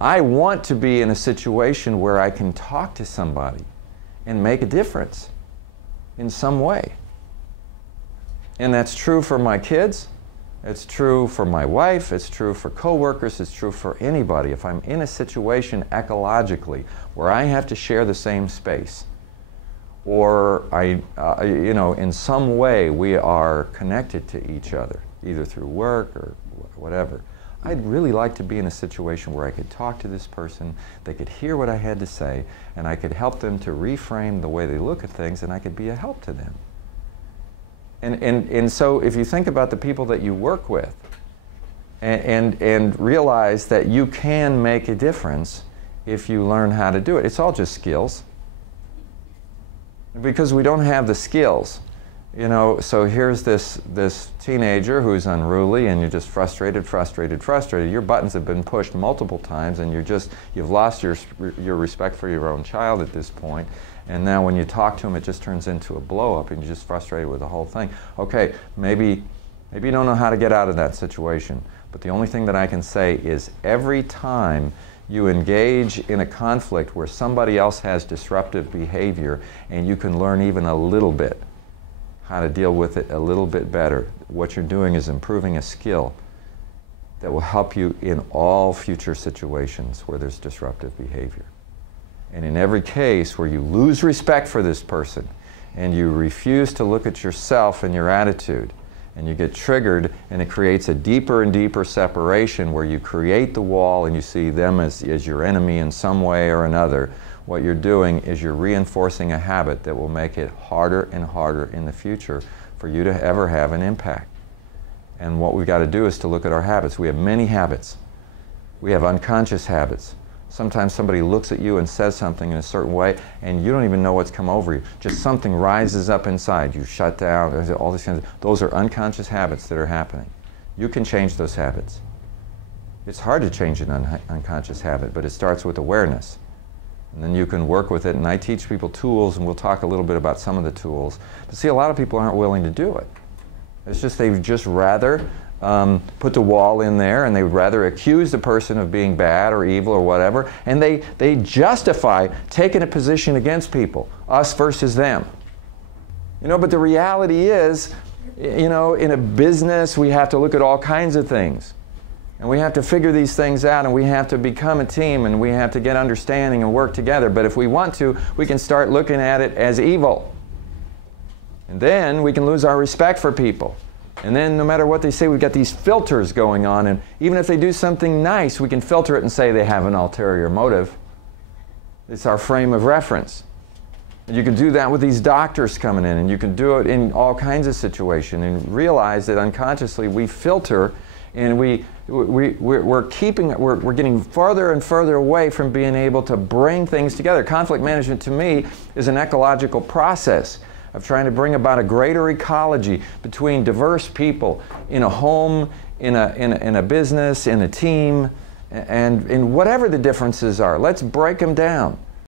I want to be in a situation where I can talk to somebody and make a difference in some way. And that's true for my kids, it's true for my wife, it's true for coworkers, it's true for anybody. If I'm in a situation ecologically where I have to share the same space, or you know, in some way we are connected to each other, either through work or whatever, I'd really like to be in a situation where I could talk to this person, they could hear what I had to say, and I could help them to reframe the way they look at things, and I could be a help to them. And so if you think about the people that you work with and realize that you can make a difference if you learn how to do it, it's all just skills. Because we don't have the skills. You know, so here's this teenager who's unruly, and you're just frustrated. Your buttons have been pushed multiple times, and you've lost your respect for your own child at this point. And now when you talk to him, it just turns into a blow-up, and you're just frustrated with the whole thing. Okay, maybe you don't know how to get out of that situation, but the only thing that I can say is every time you engage in a conflict where somebody else has disruptive behavior, and you can learn even a little bit how to deal with it a little bit better, what you're doing is improving a skill that will help you in all future situations where there's disruptive behavior. And in every case where you lose respect for this person and you refuse to look at yourself and your attitude, and you get triggered, and it creates a deeper and deeper separation where you create the wall and you see them as your enemy in some way or another, what you're doing is you're reinforcing a habit that will make it harder and harder in the future for you to ever have an impact. And what we've got to do is to look at our habits. We have many habits. We have unconscious habits. Sometimes somebody looks at you and says something in a certain way, and you don't even know what's come over you. Just something rises up inside. You shut down, all these kinds of, those are unconscious habits that are happening. You can change those habits. It's hard to change an unconscious habit, but it starts with awareness. And then you can work with it, and I teach people tools, and we'll talk a little bit about some of the tools. But see, a lot of people aren't willing to do it. It's just they'd just rather put the wall in there, and they would rather accuse the person of being bad or evil or whatever, and they justify taking a position against people, us versus them. You know, but the reality is, you know, in a business we have to look at all kinds of things. And we have to figure these things out, and we have to become a team, and we have to get understanding and work together. But if we want to, we can start looking at it as evil. And then we can lose our respect for people. And then no matter what they say, we've got these filters going on, and even if they do something nice, we can filter it and say they have an ulterior motive. It's our frame of reference. And you can do that with these doctors coming in, and you can do it in all kinds of situations, and realize that unconsciously we filter, and we're getting further and further away from being able to bring things together. Conflict management to me is an ecological process of trying to bring about a greater ecology between diverse people in a home, in a business, in a team, and in whatever the differences are. Let's break them down.